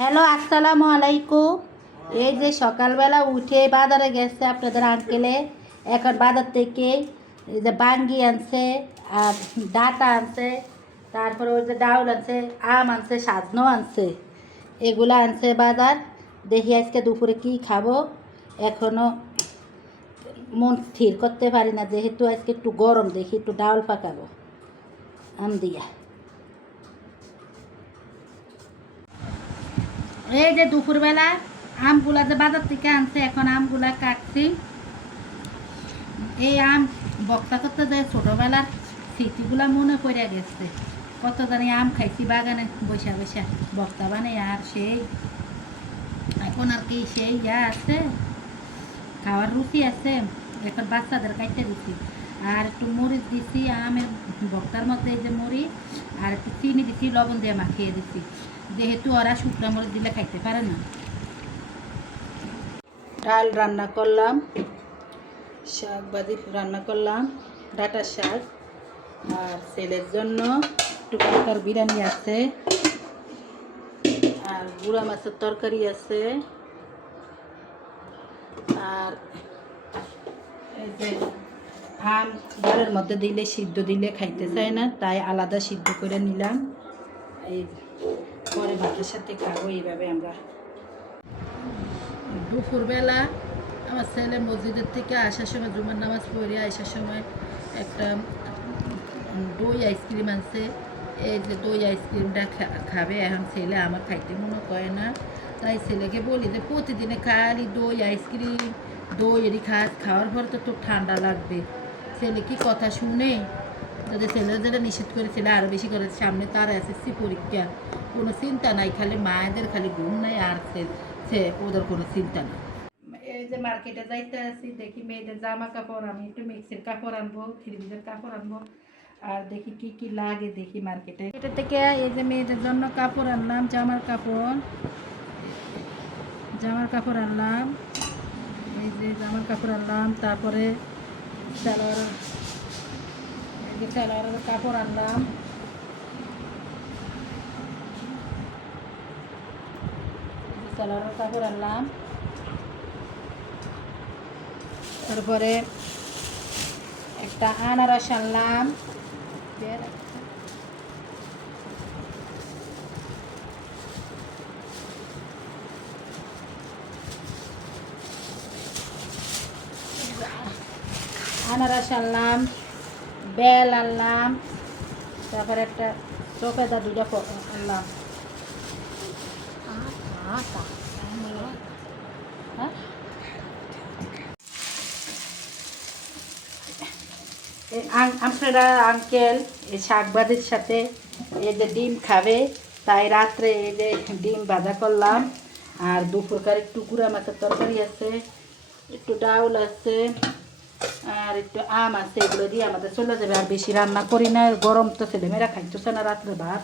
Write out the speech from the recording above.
Hello, আসসালামু আলাইকুম। এই যে সকালবেলা উঠে বাজারে গেছে আপনাদের আঙ্কেলে। এখন বাজার থেকে এই যে বাঙ্গি আনছে, আর ডাটা আনছে, তারপরে ওই যে ডাউল আনছে, আম আনছে, সাজনো আনছে, এগুলো আনছে বাজার। দেখি আজকে দুপুরে কি খাবো, এখনও মন স্থির করতে পারি না, যেহেতু আজকে একটু গরম। দেখি একটু ডাউল পাকাবো আম দিয়া। এই যে দুপুরবেলা আমগুলা যে বাজার থেকে আনছে, এখন আমগুলা কাটছি। এই আম বক্তা করতে যায় ছোটোবেলার স্মৃতিগুলা মনে পড়ে গেছে। কত জানি আম খাইছি বাগানে বৈশা বৈশা বক্তা বানাই, আর সেই এখন আর কি সেই আছে, খাওয়ার রুচি আছে। এখন বাচ্চাদের কাটতে দিচ্ছি, আর একটু মরিচ দিছি আমের বক্তার মধ্যে, এই যে মরিচ আর একটু চিনি দিচ্ছি, লবণ দিয়ে মাখিয়ে দিচ্ছি, যেহেতু ওরা শুকনো মরিচ দিলে খাইতে পারে না। ডাল রান্না করলাম, শাক ভাজি রান্না করলাম, ডাঁটার শাক, আর ছেলের জন্য একটু তরকারি বিরিয়ানি আছে, আর গুঁড়া মাছের তরকারি আছে, আর এই যে আম ঘরের মধ্যে দিলে সিদ্ধ দিলে খাইতে চায় না, তাই আলাদা সিদ্ধ করে নিলাম। এই পরে ভাতের সাথে খাবো এইভাবে আমরা। দুপুরবেলা আমার ছেলে মসজিদের থেকে আসার সময়, জুমার নামাজ পড়ে আসার সময় একটা দই আইসক্রিম আনছে। এই যে দই আইসক্রিমটা খাবে। এখন ছেলে আমার খাইতে মনে করে না, তাই ছেলেকে বলি যে প্রতিদিনে খালি দই আইসক্রিম, দই এটি খাওয়ার পর তো ঠান্ডা লাগবে। ছেলে কি কথা শুনে? যদি ছেলেরা যেটা নিষেধ করে, ছেলে আরও বেশি করে। সামনে তার এসএসসি পরীক্ষা, কোনো চিন্তা নাই, খালি মায়েদের খালি ঘুম নাই, আর সে ওদের কোনো চিন্তা নাই। এই যে মার্কেটে যাইতে আসি, দেখি মেয়েদের জামা কাপড়, আমি একটু মিক্সির কাপড় আনবো, থ্রিপিসের কাপড় আনবো, আর দেখি কি কি লাগে দেখি মার্কেটে। এটা থেকে এই যে মেয়েদের জন্য কাপড় আনলাম, জামার কাপড় আনলাম, এই যে জামার কাপড় আনলাম, তারপরে সালোয়ারের কাপড় আনলাম, তারপরে একটা আনারস আনলাম, বেল আনলাম, তারপরে একটা চোখেদা দুটো আনলাম। আপনারা আঙ্কেল এই শাক ভাজির সাথে এই যে ডিম খাবে, তাই রাত্রে এই যে ডিম ভাজা করলাম। আর দুপুরকার একটু গুঁড়া মাছের তরকারি আছে, একটু ডাউল আছে, আর একটু আম আছে, এগুলো দিয়ে আমাদের চলে যাবে। আর বেশি রান্না করি না, গরম তো ছেলেমেয়েরা খাইতেছে না রাত্রে ভাত।